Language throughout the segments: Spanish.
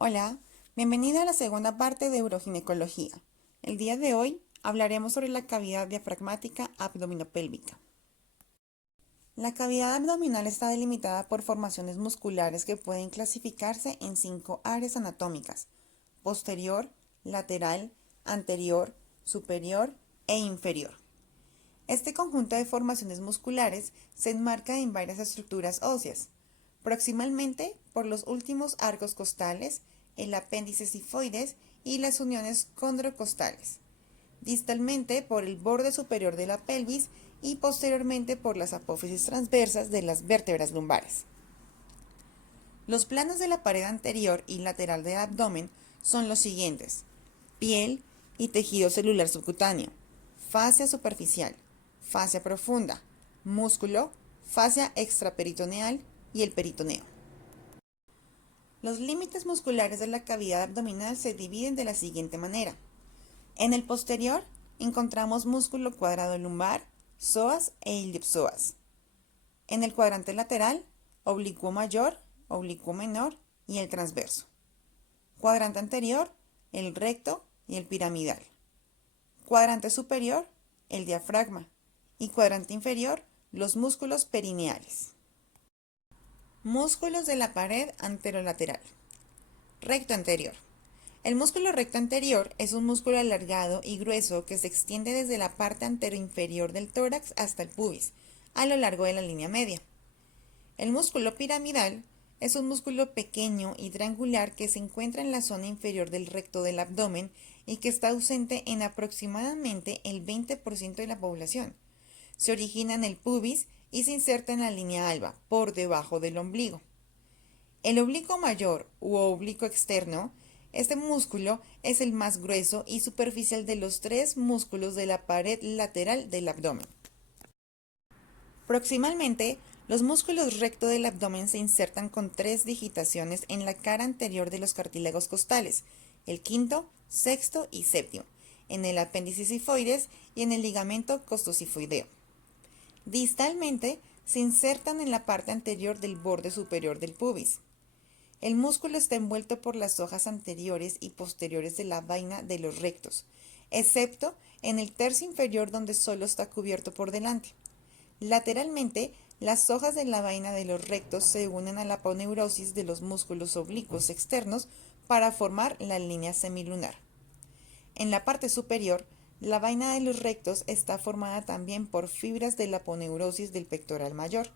Hola, bienvenido a la segunda parte de uroginecología. El día de hoy hablaremos sobre la cavidad diafragmática abdominopélvica. La cavidad abdominal está delimitada por formaciones musculares que pueden clasificarse en 5 áreas anatómicas: posterior, lateral, anterior, superior e inferior. Este conjunto de formaciones musculares se enmarca en varias estructuras óseas, proximalmente por los últimos arcos costales, el apéndice sifoides y las uniones condrocostales, distalmente por el borde superior de la pelvis y posteriormente por las apófisis transversas de las vértebras lumbares. Los planos de la pared anterior y lateral del abdomen son los siguientes: piel y tejido celular subcutáneo, fascia superficial, fascia profunda, músculo, fascia extraperitoneal y el peritoneo. Los límites musculares de la cavidad abdominal se dividen de la siguiente manera. En el posterior encontramos músculo cuadrado lumbar, psoas e iliopsoas. En el cuadrante lateral, oblicuo mayor, oblicuo menor y el transverso. Cuadrante anterior, el recto y el piramidal. Cuadrante superior, el diafragma. Y cuadrante inferior, los músculos perineales. Músculos de la pared anterolateral. Recto anterior. El músculo recto anterior es un músculo alargado y grueso que se extiende desde la parte anteroinferior del tórax hasta el pubis, a lo largo de la línea media. El músculo piramidal es un músculo pequeño y triangular que se encuentra en la zona inferior del recto del abdomen y que está ausente en aproximadamente el 20% de la población. Se origina en el pubis y se inserta en la línea alba, por debajo del ombligo. El oblicuo mayor u oblicuo externo, este músculo es el más grueso y superficial de los 3 músculos de la pared lateral del abdomen. Proximalmente, los músculos recto del abdomen se insertan con 3 digitaciones en la cara anterior de los cartílagos costales, el quinto, sexto y séptimo, en el apéndice sifoides y en el ligamento costosifoideo. Distalmente, se insertan en la parte anterior del borde superior del pubis. El músculo está envuelto por las hojas anteriores y posteriores de la vaina de los rectos, excepto en el tercio inferior donde solo está cubierto por delante. Lateralmente, las hojas de la vaina de los rectos se unen a la aponeurosis de los músculos oblicuos externos para formar la línea semilunar. En la parte superior, la vaina de los rectos está formada también por fibras de la aponeurosis del pectoral mayor.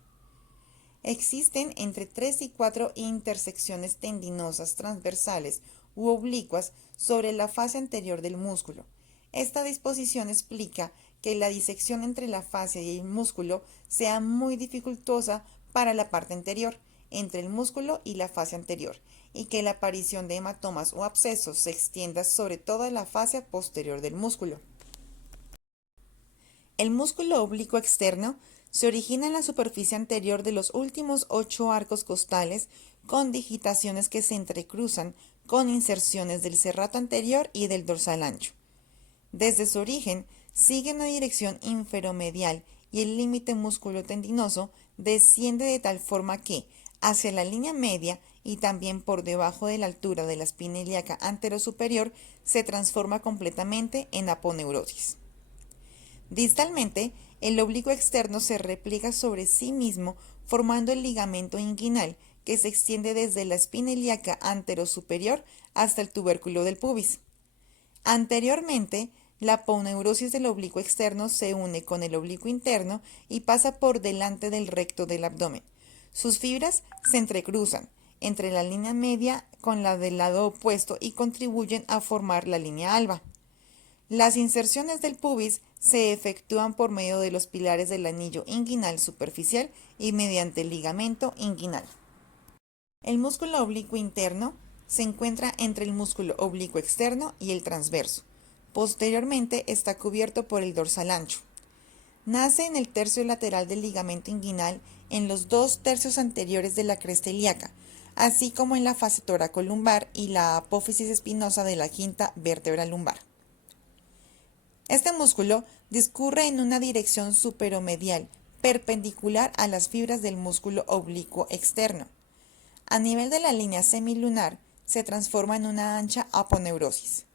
Existen entre 3 y 4 intersecciones tendinosas transversales u oblicuas sobre la fascia anterior del músculo. Esta disposición explica que la disección entre la fascia y el músculo sea muy dificultosa para la parte anterior, entre el músculo y la fascia anterior, y que la aparición de hematomas o abscesos se extienda sobre toda la fascia posterior del músculo. El músculo oblicuo externo se origina en la superficie anterior de los últimos 8 arcos costales con digitaciones que se entrecruzan con inserciones del serrato anterior y del dorsal ancho. Desde su origen, sigue una dirección inferomedial y el límite músculo-tendinoso desciende de tal forma que, hacia la línea media y también por debajo de la altura de la espina ilíaca anterosuperior, se transforma completamente en aponeurosis. Distalmente, el oblicuo externo se repliega sobre sí mismo formando el ligamento inguinal que se extiende desde la espina ilíaca anterosuperior hasta el tubérculo del pubis. Anteriormente, la aponeurosis del oblicuo externo se une con el oblicuo interno y pasa por delante del recto del abdomen. Sus fibras se entrecruzan entre la línea media con la del lado opuesto y contribuyen a formar la línea alba. Las inserciones del pubis se efectúan por medio de los pilares del anillo inguinal superficial y mediante el ligamento inguinal. El músculo oblicuo interno se encuentra entre el músculo oblicuo externo y el transverso. Posteriormente está cubierto por el dorsal ancho. Nace en el tercio lateral del ligamento inguinal en los 2 tercios anteriores de la cresta ilíaca, así como en la fase toracolumbar y la apófisis espinosa de la quinta vértebra lumbar. Este músculo discurre en una dirección superomedial, perpendicular a las fibras del músculo oblicuo externo. A nivel de la línea semilunar, se transforma en una ancha aponeurosis.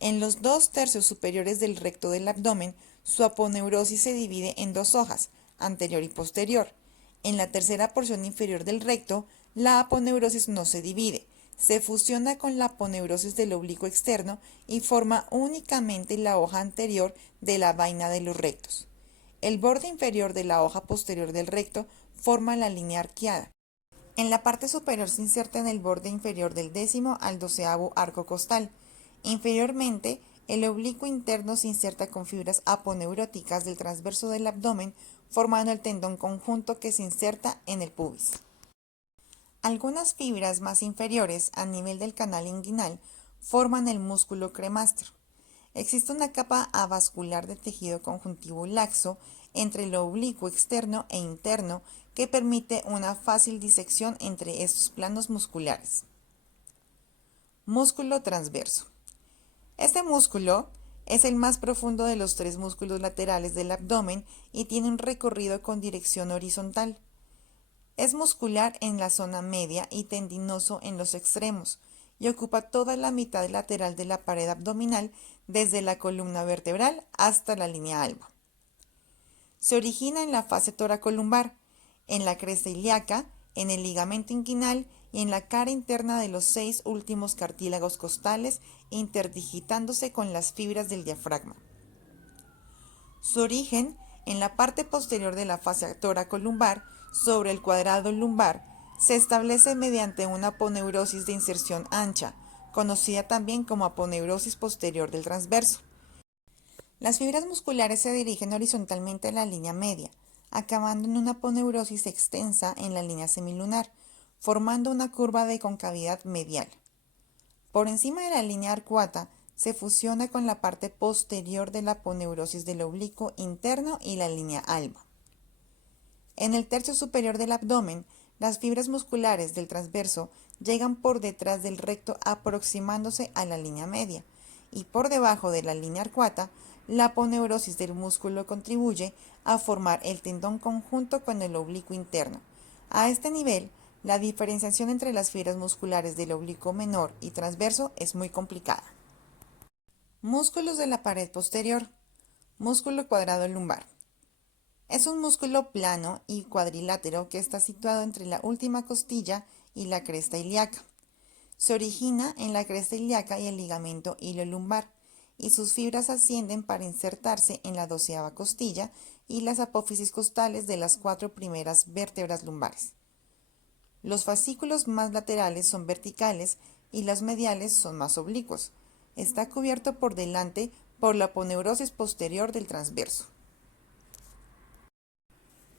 En los 2/3 superiores del recto del abdomen, su aponeurosis se divide en dos hojas, anterior y posterior. En la tercera porción inferior del recto, la aponeurosis no se divide, se fusiona con la aponeurosis del oblicuo externo y forma únicamente la hoja anterior de la vaina de los rectos. El borde inferior de la hoja posterior del recto forma la línea arqueada. En la parte superior se inserta en el borde inferior del 10º al 12º arco costal. Inferiormente, el oblicuo interno se inserta con fibras aponeuróticas del transverso del abdomen, formando el tendón conjunto que se inserta en el pubis. Algunas fibras más inferiores, a nivel del canal inguinal, forman el músculo cremastro. Existe una capa avascular de tejido conjuntivo laxo entre el oblicuo externo e interno que permite una fácil disección entre estos planos musculares. Músculo transverso. Este músculo es el más profundo de los tres músculos laterales del abdomen y tiene un recorrido con dirección horizontal. Es muscular en la zona media y tendinoso en los extremos, y ocupa toda la mitad lateral de la pared abdominal desde la columna vertebral hasta la línea alba. Se origina en la fase toracolumbar, en la cresta ilíaca, en el ligamento inguinal y en la cara interna de los 6 últimos cartílagos costales, interdigitándose con las fibras del diafragma. Su origen en la parte posterior de la fascia toracolumbar, sobre el cuadrado lumbar, se establece mediante una aponeurosis de inserción ancha, conocida también como aponeurosis posterior del transverso. Las fibras musculares se dirigen horizontalmente a la línea media, acabando en una aponeurosis extensa en la línea semilunar, formando una curva de concavidad medial. Por encima de la línea arcuata se fusiona con la parte posterior de la aponeurosis del oblicuo interno y la línea alba. En el tercio superior del abdomen, las fibras musculares del transverso llegan por detrás del recto aproximándose a la línea media, y por debajo de la línea arcuata, la aponeurosis del músculo contribuye a formar el tendón conjunto con el oblicuo interno. A este nivel, la diferenciación entre las fibras musculares del oblicuo menor y transverso es muy complicada. Músculos de la pared posterior. Músculo cuadrado lumbar. Es un músculo plano y cuadrilátero que está situado entre la última costilla y la cresta ilíaca. Se origina en la cresta ilíaca y el ligamento iliolumbar, y sus fibras ascienden para insertarse en la 12ª costilla y las apófisis costales de las 4 primeras vértebras lumbares. Los fascículos más laterales son verticales y los mediales son más oblicuos. Está cubierto por delante por la aponeurosis posterior del transverso.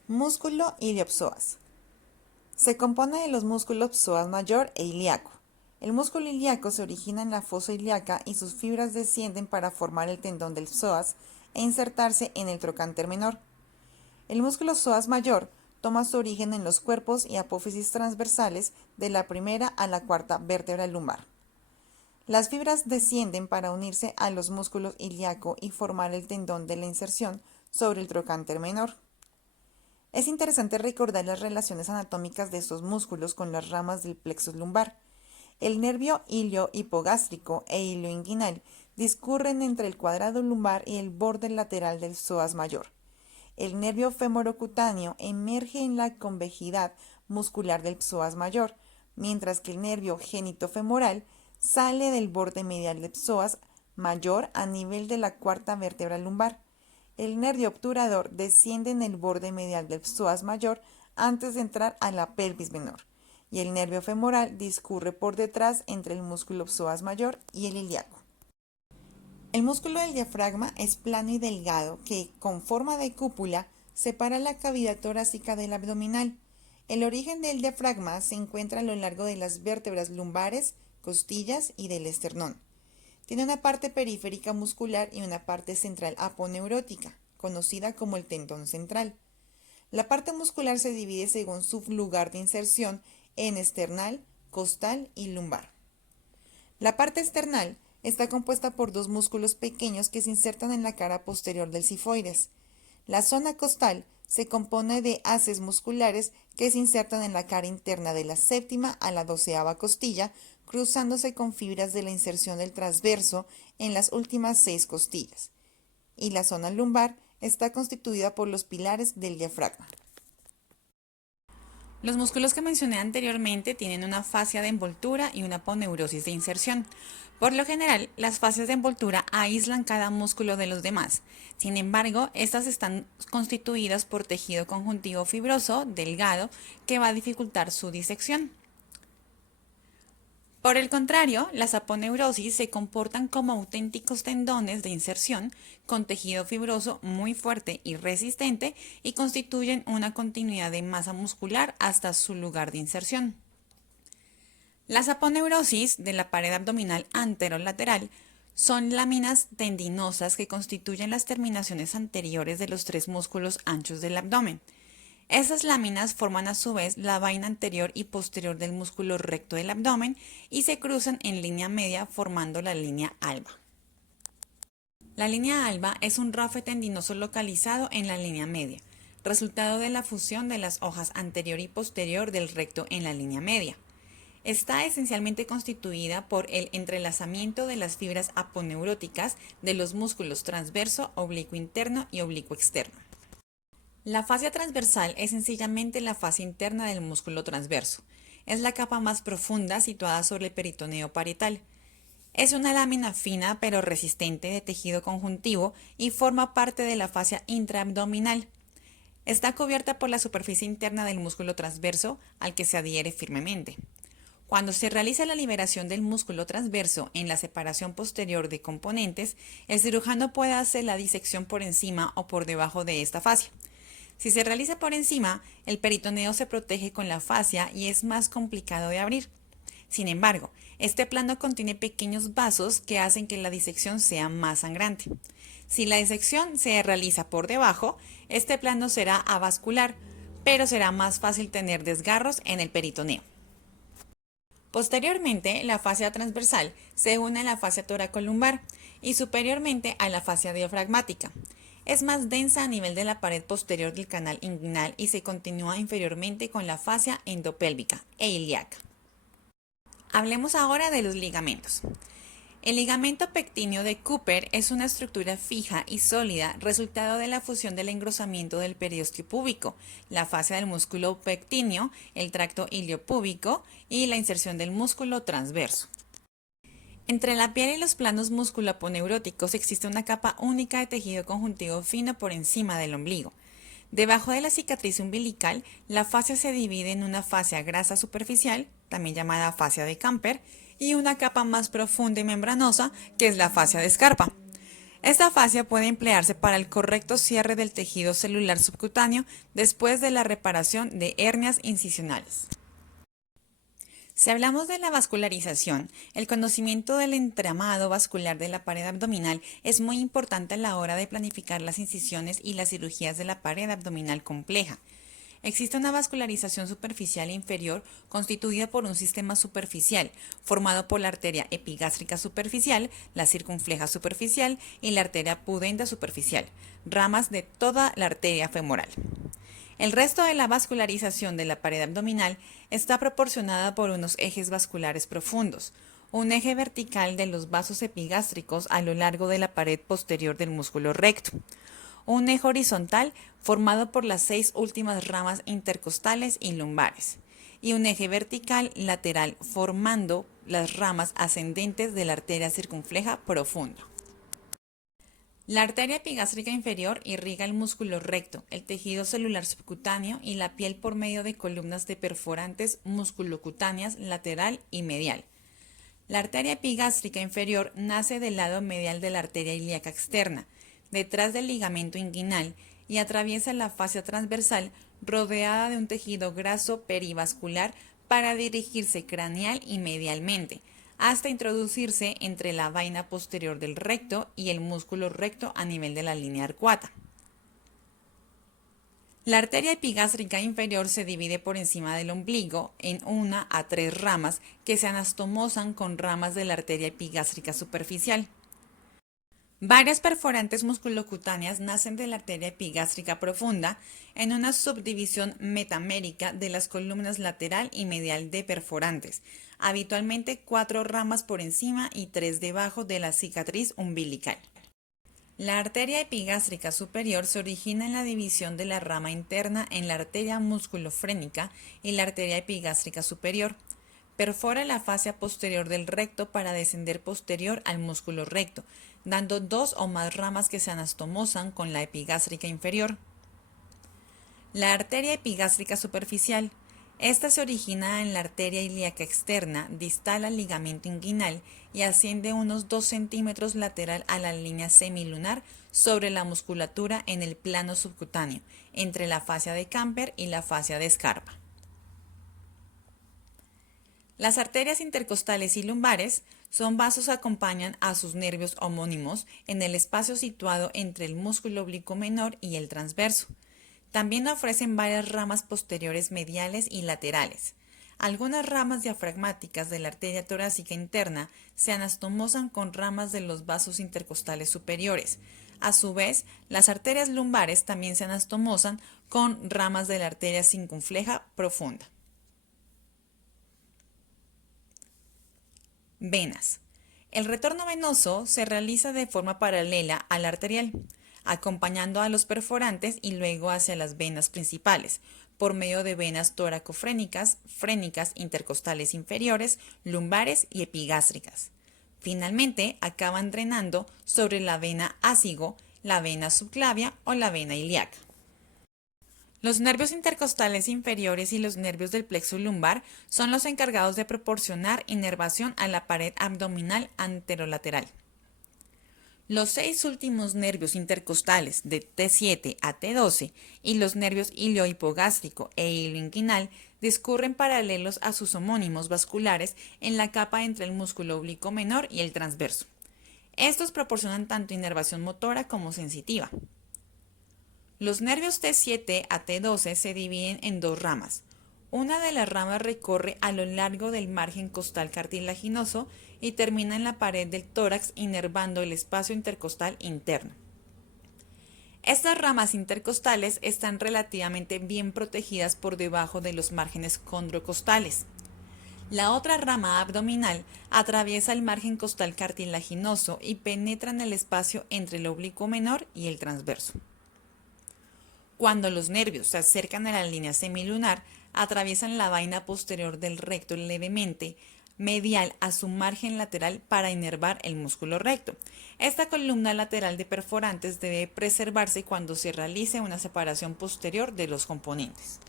Músculo iliopsoas. Se compone de los músculos psoas mayor e ilíaco. El músculo ilíaco se origina en la fosa ilíaca y sus fibras descienden para formar el tendón del psoas e insertarse en el trocánter menor. El músculo psoas mayor toma su origen en los cuerpos y apófisis transversales de la primera a la 4ª vértebra lumbar. Las fibras descienden para unirse a los músculos ilíaco y formar el tendón de la inserción sobre el trocánter menor. Es interesante recordar las relaciones anatómicas de estos músculos con las ramas del plexus lumbar. El nervio ilio-hipogástrico e ilioinguinal discurren entre el cuadrado lumbar y el borde lateral del psoas mayor. El nervio femorocutáneo emerge en la convejidad muscular del psoas mayor, mientras que el nervio genitofemoral sale del borde medial del psoas mayor a nivel de la 4ª vértebra lumbar. El nervio obturador desciende en el borde medial del psoas mayor antes de entrar a la pelvis menor, y el nervio femoral discurre por detrás entre el músculo psoas mayor y el ilíaco. El músculo del diafragma es plano y delgado que, con forma de cúpula, separa la cavidad torácica del abdominal. El origen del diafragma se encuentra a lo largo de las vértebras lumbares, costillas y del esternón. Tiene una parte periférica muscular y una parte central aponeurótica, conocida como el tendón central. La parte muscular se divide según su lugar de inserción en esternal, costal y lumbar. La parte esternal está compuesta por dos músculos pequeños que se insertan en la cara posterior del sifoides. La zona costal se compone de haces musculares que se insertan en la cara interna de la séptima a la 12ª costilla, cruzándose con fibras de la inserción del transverso en las últimas 6 costillas. Y la zona lumbar está constituida por los pilares del diafragma. Los músculos que mencioné anteriormente tienen una fascia de envoltura y una aponeurosis de inserción. Por lo general, las fascias de envoltura aíslan cada músculo de los demás. Sin embargo, estas están constituidas por tejido conjuntivo fibroso, delgado, que va a dificultar su disección. Por el contrario, las aponeurosis se comportan como auténticos tendones de inserción con tejido fibroso muy fuerte y resistente y constituyen una continuidad de masa muscular hasta su lugar de inserción. Las aponeurosis de la pared abdominal anterolateral son láminas tendinosas que constituyen las terminaciones anteriores de los 3 músculos anchos del abdomen. Esas láminas forman a su vez la vaina anterior y posterior del músculo recto del abdomen y se cruzan en línea media formando la línea alba. La línea alba es un rafe tendinoso localizado en la línea media, resultado de la fusión de las hojas anterior y posterior del recto en la línea media. Está esencialmente constituida por el entrelazamiento de las fibras aponeuróticas de los músculos transverso, oblicuo interno y oblicuo externo. La fascia transversal es sencillamente la fascia interna del músculo transverso. Es la capa más profunda situada sobre el peritoneo parietal. Es una lámina fina pero resistente de tejido conjuntivo y forma parte de la fascia intraabdominal. Está cubierta por la superficie interna del músculo transverso al que se adhiere firmemente. Cuando se realiza la liberación del músculo transverso en la separación posterior de componentes, el cirujano puede hacer la disección por encima o por debajo de esta fascia. Si se realiza por encima, el peritoneo se protege con la fascia y es más complicado de abrir. Sin embargo, este plano contiene pequeños vasos que hacen que la disección sea más sangrante. Si la disección se realiza por debajo, este plano será avascular, pero será más fácil tener desgarros en el peritoneo. Posteriormente, la fascia transversal se une a la fascia toracolumbar y superiormente a la fascia diafragmática. Es más densa a nivel de la pared posterior del canal inguinal y se continúa inferiormente con la fascia endopélvica e ilíaca. Hablemos ahora de los ligamentos. El ligamento pectíneo de Cooper es una estructura fija y sólida resultado de la fusión del engrosamiento del periósteo púbico, la fascia del músculo pectíneo, el tracto iliopúbico y la inserción del músculo transverso. Entre la piel y los planos musculoaponeuróticos existe una capa única de tejido conjuntivo fino por encima del ombligo. Debajo de la cicatriz umbilical, la fascia se divide en una fascia grasa superficial, también llamada fascia de Camper, y una capa más profunda y membranosa, que es la fascia de Scarpa. Esta fascia puede emplearse para el correcto cierre del tejido celular subcutáneo después de la reparación de hernias incisionales. Si hablamos de la vascularización, el conocimiento del entramado vascular de la pared abdominal es muy importante a la hora de planificar las incisiones y las cirugías de la pared abdominal compleja. Existe una vascularización superficial inferior constituida por un sistema superficial, formado por la arteria epigástrica superficial, la circunfleja superficial y la arteria pudenda superficial, ramas de toda la arteria femoral. El resto de la vascularización de la pared abdominal está proporcionada por unos ejes vasculares profundos, un eje vertical de los vasos epigástricos a lo largo de la pared posterior del músculo recto, un eje horizontal formado por las 6 últimas ramas intercostales y lumbares, y un eje vertical lateral formando las ramas ascendentes de la arteria circunfleja profunda. La arteria epigástrica inferior irriga el músculo recto, el tejido celular subcutáneo y la piel por medio de columnas de perforantes musculocutáneas lateral y medial. La arteria epigástrica inferior nace del lado medial de la arteria ilíaca externa, detrás del ligamento inguinal, y atraviesa la fascia transversal rodeada de un tejido graso perivascular para dirigirse craneal y medialmente, hasta introducirse entre la vaina posterior del recto y el músculo recto a nivel de la línea arcuata. La arteria epigástrica inferior se divide por encima del ombligo en 1 a 3 ramas que se anastomosan con ramas de la arteria epigástrica superficial. Varias perforantes musculocutáneas nacen de la arteria epigástrica profunda en una subdivisión metamérica de las columnas lateral y medial de perforantes, habitualmente 4 ramas por encima y 3 debajo de la cicatriz umbilical. La arteria epigástrica superior se origina en la división de la rama interna en la arteria musculofrénica y la arteria epigástrica superior. Perfora la fascia posterior del recto para descender posterior al músculo recto, dando 2 o más ramas que se anastomosan con la epigástrica inferior. La arteria epigástrica superficial. Esta se origina en la arteria ilíaca externa, distal al ligamento inguinal y asciende unos 2 centímetros lateral a la línea semilunar sobre la musculatura en el plano subcutáneo, entre la fascia de Camper y la fascia de Scarpa. Las arterias intercostales y lumbares son vasos que acompañan a sus nervios homónimos en el espacio situado entre el músculo oblicuo menor y el transverso. También ofrecen varias ramas posteriores mediales y laterales. Algunas ramas diafragmáticas de la arteria torácica interna se anastomosan con ramas de los vasos intercostales superiores. A su vez, las arterias lumbares también se anastomosan con ramas de la arteria circunfleja profunda. Venas. El retorno venoso se realiza de forma paralela a la arterial, acompañando a los perforantes y luego hacia las venas principales, por medio de venas toracofrénicas, frénicas, intercostales inferiores, lumbares y epigástricas. Finalmente, acaban drenando sobre la vena ácigo, la vena subclavia o la vena ilíaca. Los nervios intercostales inferiores y los nervios del plexo lumbar son los encargados de proporcionar inervación a la pared abdominal anterolateral. Los 6 últimos nervios intercostales de T7 a T12 y los nervios iliohipogástrico e ilioinguinal discurren paralelos a sus homónimos vasculares en la capa entre el músculo oblicuo menor y el transverso. Estos proporcionan tanto inervación motora como sensitiva. Los nervios T7 a T12 se dividen en 2 ramas. Una de las ramas recorre a lo largo del margen costal cartilaginoso y termina en la pared del tórax inervando el espacio intercostal interno. Estas ramas intercostales están relativamente bien protegidas por debajo de los márgenes condrocostales. La otra rama abdominal atraviesa el margen costal cartilaginoso y penetra en el espacio entre el oblicuo menor y el transverso. Cuando los nervios se acercan a la línea semilunar, atraviesan la vaina posterior del recto levemente, medial a su margen lateral para inervar el músculo recto. Esta columna lateral de perforantes debe preservarse cuando se realice una separación posterior de los componentes.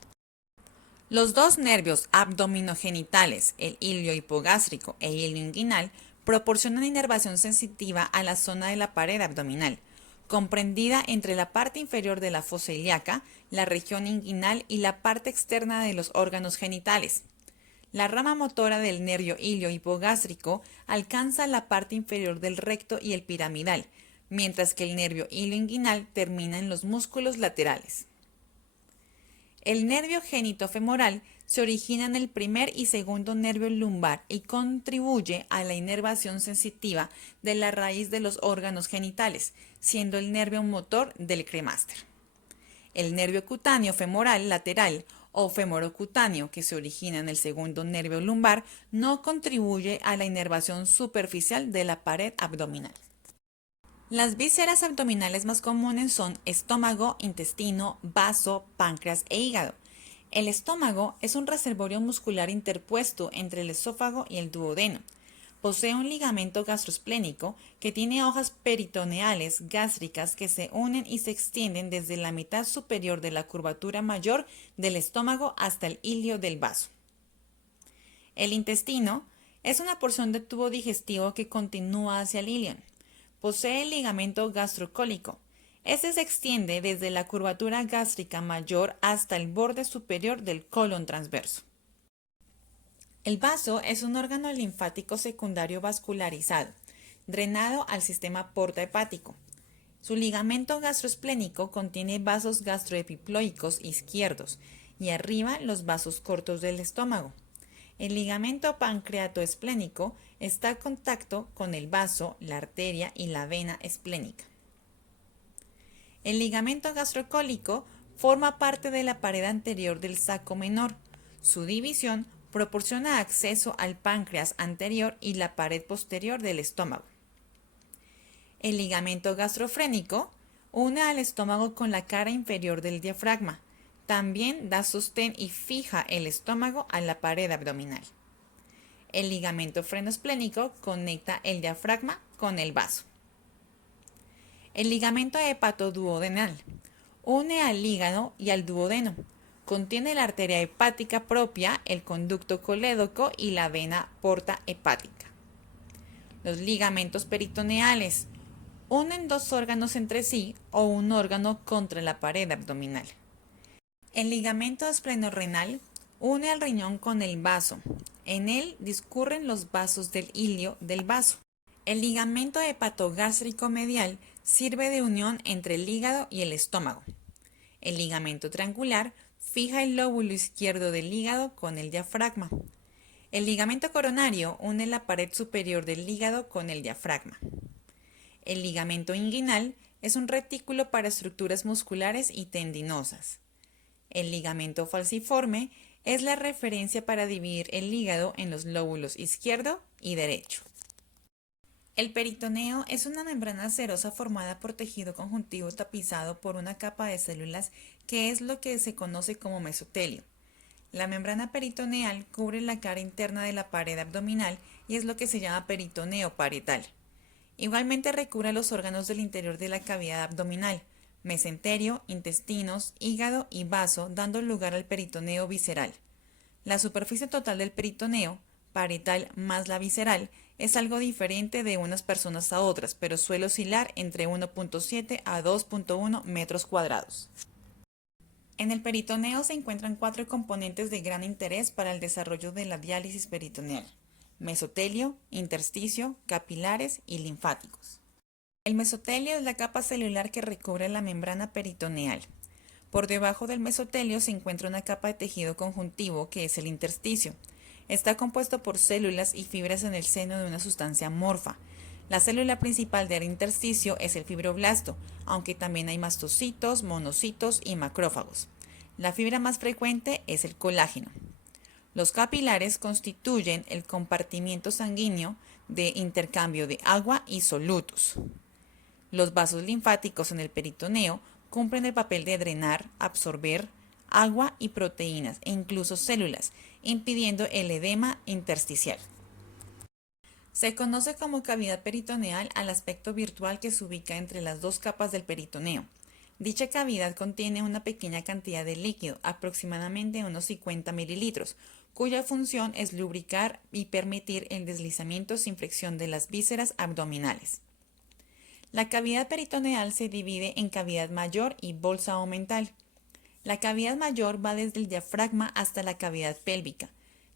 Los 2 nervios abdominogenitales, el iliohipogástrico e ilioinguinal, proporcionan inervación sensitiva a la zona de la pared abdominal, comprendida entre la parte inferior de la fosa ilíaca, la región inguinal y la parte externa de los órganos genitales. La rama motora del nervio iliohipogástrico alcanza la parte inferior del recto y el piramidal, mientras que el nervio ilioinguinal termina en los músculos laterales. El nervio genitofemoral se origina en el primer y segundo nervio lumbar y contribuye a la inervación sensitiva de la raíz de los órganos genitales, siendo el nervio motor del cremaster. El nervio cutáneo femoral lateral o femorocutáneo, que se origina en el segundo nervio lumbar, no contribuye a la inervación superficial de la pared abdominal. Las vísceras abdominales más comunes son estómago, intestino, vaso, páncreas e hígado. El estómago es un reservorio muscular interpuesto entre el esófago y el duodeno. Posee un ligamento gastroesplénico que tiene hojas peritoneales gástricas que se unen y se extienden desde la mitad superior de la curvatura mayor del estómago hasta el ilio del vaso. El intestino es una porción del tubo digestivo que continúa hacia el ilion. Posee el ligamento gastrocólico. Este se extiende desde la curvatura gástrica mayor hasta el borde superior del colon transverso. El vaso es un órgano linfático secundario vascularizado, drenado al sistema porta-hepático. Su ligamento gastroesplénico contiene vasos gastroepiploicos izquierdos y arriba los vasos cortos del estómago. El ligamento pancreatoesplénico está en contacto con el vaso, la arteria y la vena esplénica. El ligamento gastrocólico forma parte de la pared anterior del saco menor. Su división proporciona acceso al páncreas anterior y la pared posterior del estómago. El ligamento gastrofrénico une al estómago con la cara inferior del diafragma. También da sostén y fija el estómago a la pared abdominal. El ligamento frenoesplénico conecta el diafragma con el vaso. El ligamento hepatoduodenal une al hígado y al duodeno. Contiene la arteria hepática propia, el conducto colédoco y la vena porta hepática. Los ligamentos peritoneales unen dos órganos entre sí o un órgano contra la pared abdominal. El ligamento esplenorenal une al riñón con el vaso. En él discurren los vasos del ilio del vaso. El ligamento hepatogástrico medial sirve de unión entre el hígado y el estómago. El ligamento triangular fija el lóbulo izquierdo del hígado con el diafragma. El ligamento coronario une la pared superior del hígado con el diafragma. El ligamento inguinal es un retículo para estructuras musculares y tendinosas. El ligamento falciforme es la referencia para dividir el hígado en los lóbulos izquierdo y derecho. El peritoneo es una membrana serosa formada por tejido conjuntivo tapizado por una capa de células que es lo que se conoce como mesotelio. La membrana peritoneal cubre la cara interna de la pared abdominal y es lo que se llama peritoneo parietal. Igualmente recubre los órganos del interior de la cavidad abdominal, mesenterio, intestinos, hígado y vaso, dando lugar al peritoneo visceral. La superficie total del peritoneo, parietal más la visceral, es algo diferente de unas personas a otras, pero suele oscilar entre 1.7 a 2.1 metros cuadrados. En el peritoneo se encuentran 4 componentes de gran interés para el desarrollo de la diálisis peritoneal: mesotelio, intersticio, capilares y linfáticos. El mesotelio es la capa celular que recubre la membrana peritoneal. Por debajo del mesotelio se encuentra una capa de tejido conjuntivo que es el intersticio. Está compuesto por células y fibras en el seno de una sustancia amorfa. La célula principal del intersticio es el fibroblasto, aunque también hay mastocitos, monocitos y macrófagos. La fibra más frecuente es el colágeno. Los capilares constituyen el compartimiento sanguíneo de intercambio de agua y solutos. Los vasos linfáticos en el peritoneo cumplen el papel de drenar, absorber agua y proteínas e incluso células, impidiendo el edema intersticial. Se conoce como cavidad peritoneal al aspecto virtual que se ubica entre las dos capas del peritoneo. Dicha cavidad contiene una pequeña cantidad de líquido, aproximadamente unos 50 mililitros, cuya función es lubricar y permitir el deslizamiento sin fricción de las vísceras abdominales. La cavidad peritoneal se divide en cavidad mayor y bolsa omental. La cavidad mayor va desde el diafragma hasta la cavidad pélvica.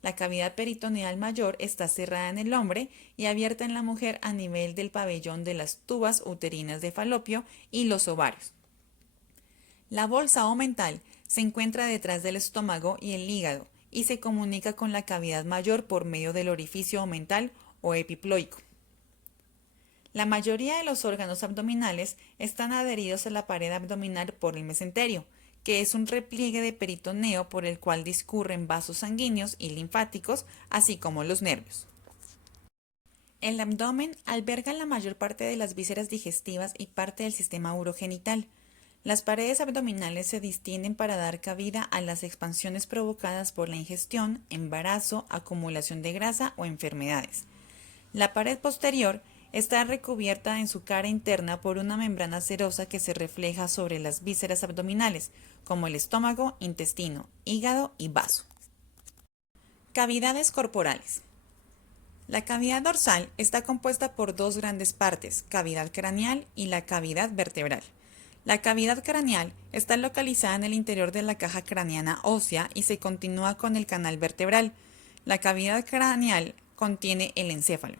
La cavidad peritoneal mayor está cerrada en el hombre y abierta en la mujer a nivel del pabellón de las tubas uterinas de Falopio y los ovarios. La bolsa omental se encuentra detrás del estómago y el hígado y se comunica con la cavidad mayor por medio del orificio omental o epiploico. La mayoría de los órganos abdominales están adheridos a la pared abdominal por el mesenterio, que es un repliegue de peritoneo por el cual discurren vasos sanguíneos y linfáticos, así como los nervios. El abdomen alberga la mayor parte de las vísceras digestivas y parte del sistema urogenital. Las paredes abdominales se distienden para dar cabida a las expansiones provocadas por la ingestión, embarazo, acumulación de grasa o enfermedades. La pared posterior está recubierta en su cara interna por una membrana serosa que se refleja sobre las vísceras abdominales, como el estómago, intestino, hígado y vaso. Cavidades corporales. La cavidad dorsal está compuesta por dos grandes partes, cavidad craneal y la cavidad vertebral. La cavidad craneal está localizada en el interior de la caja craneana ósea y se continúa con el canal vertebral. La cavidad craneal contiene el encéfalo.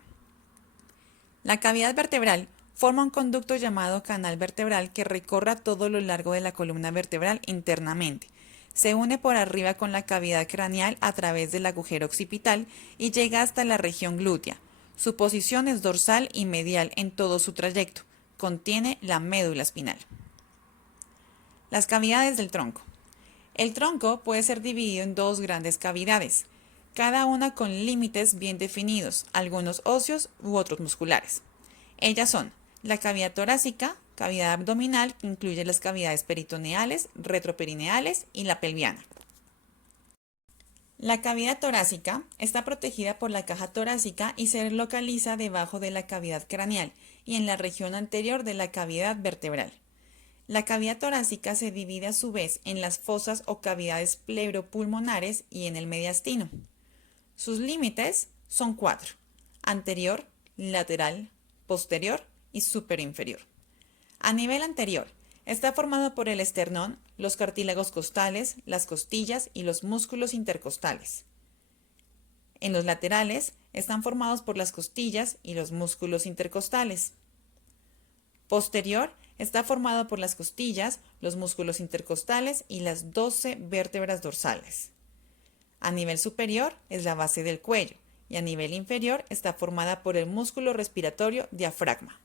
La cavidad vertebral forma un conducto llamado canal vertebral que recorre todo lo largo de la columna vertebral internamente. Se une por arriba con la cavidad craneal a través del agujero occipital y llega hasta la región glútea. Su posición es dorsal y medial en todo su trayecto. Contiene la médula espinal. Las cavidades del tronco. El tronco puede ser dividido en dos grandes cavidades, cada una con límites bien definidos, algunos óseos u otros musculares. Ellas son la cavidad torácica, cavidad abdominal, que incluye las cavidades peritoneales, retroperineales y la pelviana. La cavidad torácica está protegida por la caja torácica y se localiza debajo de la cavidad craneal y en la región anterior de la cavidad vertebral. La cavidad torácica se divide a su vez en las fosas o cavidades pleuropulmonares y en el mediastino. Sus límites son 4: anterior, lateral, posterior y superinferior. A nivel anterior, está formado por el esternón, los cartílagos costales, las costillas y los músculos intercostales. En los laterales, están formados por las costillas y los músculos intercostales. Posterior, está formado por las costillas, los músculos intercostales y las 12 vértebras dorsales. A nivel superior es la base del cuello y a nivel inferior está formada por el músculo respiratorio diafragma.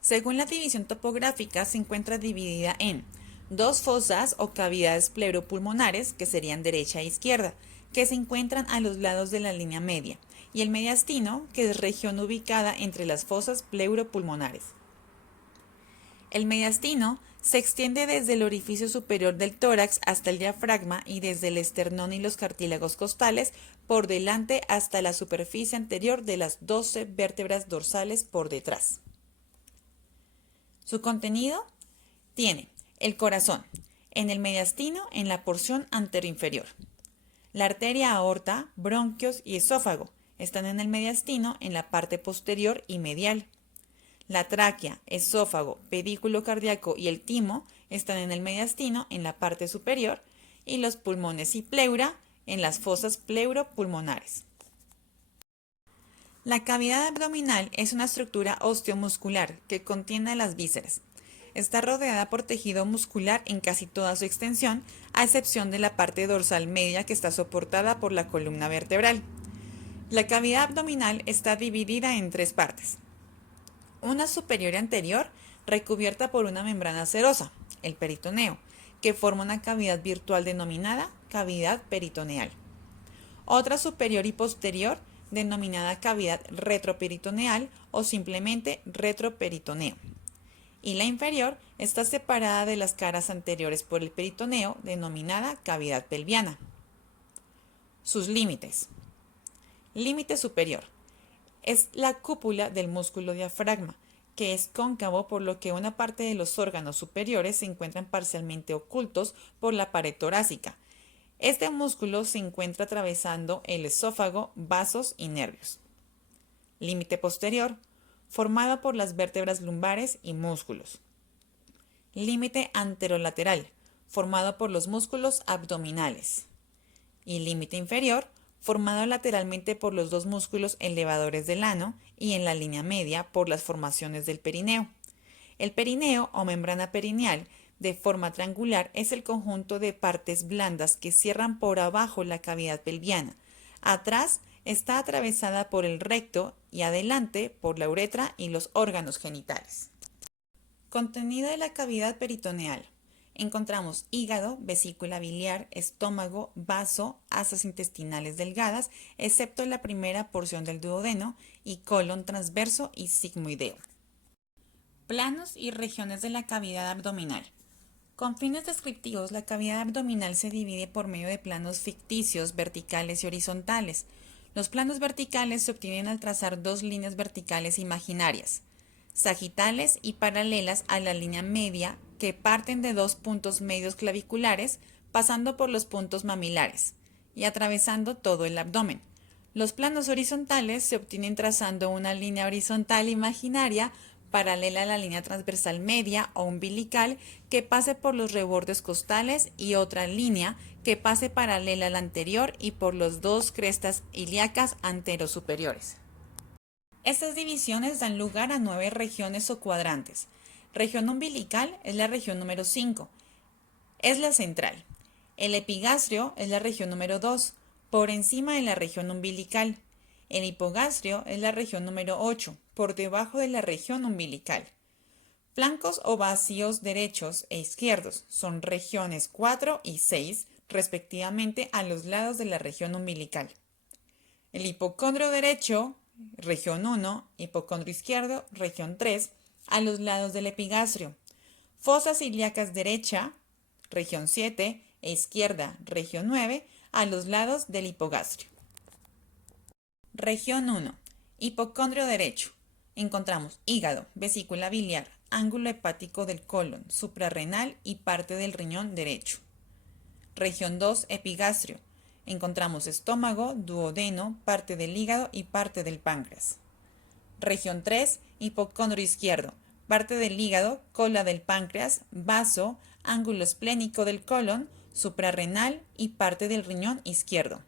Según la división topográfica, se encuentra dividida en dos fosas o cavidades pleuropulmonares, que serían derecha e izquierda, que se encuentran a los lados de la línea media, y el mediastino, que es región ubicada entre las fosas pleuropulmonares. El mediastino se extiende desde el orificio superior del tórax hasta el diafragma y desde el esternón y los cartílagos costales por delante hasta la superficie anterior de las 12 vértebras dorsales por detrás. Su contenido tiene el corazón en el mediastino en la porción anteroinferior. La arteria aorta, bronquios y esófago están en el mediastino en la parte posterior y medial. La tráquea, esófago, pedículo cardíaco y el timo están en el mediastino en la parte superior y los pulmones y pleura en las fosas pleuropulmonares. La cavidad abdominal es una estructura osteomuscular que contiene las vísceras. Está rodeada por tejido muscular en casi toda su extensión, a excepción de la parte dorsal media que está soportada por la columna vertebral. La cavidad abdominal está dividida en tres partes. Una superior y anterior, recubierta por una membrana serosa, el peritoneo, que forma una cavidad virtual denominada cavidad peritoneal. Otra superior y posterior, denominada cavidad retroperitoneal o simplemente retroperitoneo. Y la inferior está separada de las caras anteriores por el peritoneo, denominada cavidad pelviana. Sus límites. Límite superior. Es la cúpula del músculo diafragma, que es cóncavo, por lo que una parte de los órganos superiores se encuentran parcialmente ocultos por la pared torácica. Este músculo se encuentra atravesando el esófago, vasos y nervios. Límite posterior, formado por las vértebras lumbares y músculos. Límite anterolateral, formado por los músculos abdominales. Y límite inferior, formado lateralmente por los dos músculos elevadores del ano y en la línea media por las formaciones del perineo. El perineo o membrana perineal de forma triangular es el conjunto de partes blandas que cierran por abajo la cavidad pelviana. Atrás está atravesada por el recto y adelante por la uretra y los órganos genitales. Contenido de la cavidad peritoneal. Encontramos hígado, vesícula biliar, estómago, vaso, asas intestinales delgadas, excepto la primera porción del duodeno, y colon transverso y sigmoideo. Planos y regiones de la cavidad abdominal. Con fines descriptivos, la cavidad abdominal se divide por medio de planos ficticios, verticales y horizontales. Los planos verticales se obtienen al trazar dos líneas verticales imaginarias, sagitales y paralelas a la línea media, que parten de dos puntos medios claviculares, pasando por los puntos mamilares y atravesando todo el abdomen. Los planos horizontales se obtienen trazando una línea horizontal imaginaria paralela a la línea transversal media o umbilical que pase por los rebordes costales y otra línea que pase paralela a la anterior y por las dos crestas ilíacas anterosuperiores. Estas divisiones dan lugar a 9 regiones o cuadrantes. Región umbilical es la región número 5. Es la central. El epigastrio es la región número 2, por encima de la región umbilical. El hipogastrio es la región número 8, por debajo de la región umbilical. Flancos o vacíos derechos e izquierdos son regiones 4 y 6, respectivamente, a los lados de la región umbilical. El hipocondrio derecho, región 1, hipocondrio izquierdo, región 3, a los lados del epigastrio. Fosas ilíacas derecha, región 7, e izquierda, región 9, a los lados del hipogastrio. Región 1. Hipocondrio derecho. Encontramos hígado, vesícula biliar, ángulo hepático del colon, suprarrenal y parte del riñón derecho. Región 2. Epigastrio. Encontramos estómago, duodeno, parte del hígado y parte del páncreas. Región 3. Hipocondrio izquierdo. Parte del hígado, cola del páncreas, vaso, ángulo esplénico del colon, suprarrenal y parte del riñón izquierdo.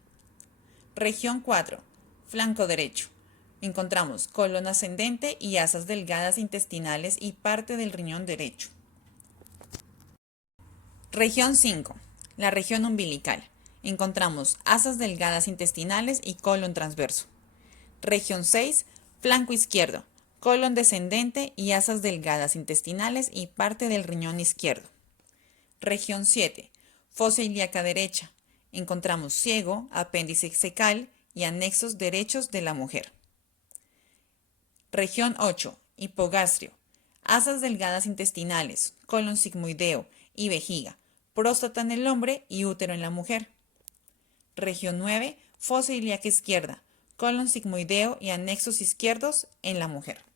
Región 4. Flanco derecho. Encontramos colon ascendente y asas delgadas intestinales y parte del riñón derecho. Región 5. La región umbilical. Encontramos asas delgadas intestinales y colon transverso. Región 6. Flanco izquierdo. Colon descendente y asas delgadas intestinales y parte del riñón izquierdo. Región 7. Fosa ilíaca derecha. Encontramos ciego, apéndice cecal y anexos derechos de la mujer. Región 8. Hipogastrio. Asas delgadas intestinales, colon sigmoideo y vejiga, próstata en el hombre y útero en la mujer. Región 9. Fosa ilíaca izquierda, colon sigmoideo y anexos izquierdos en la mujer.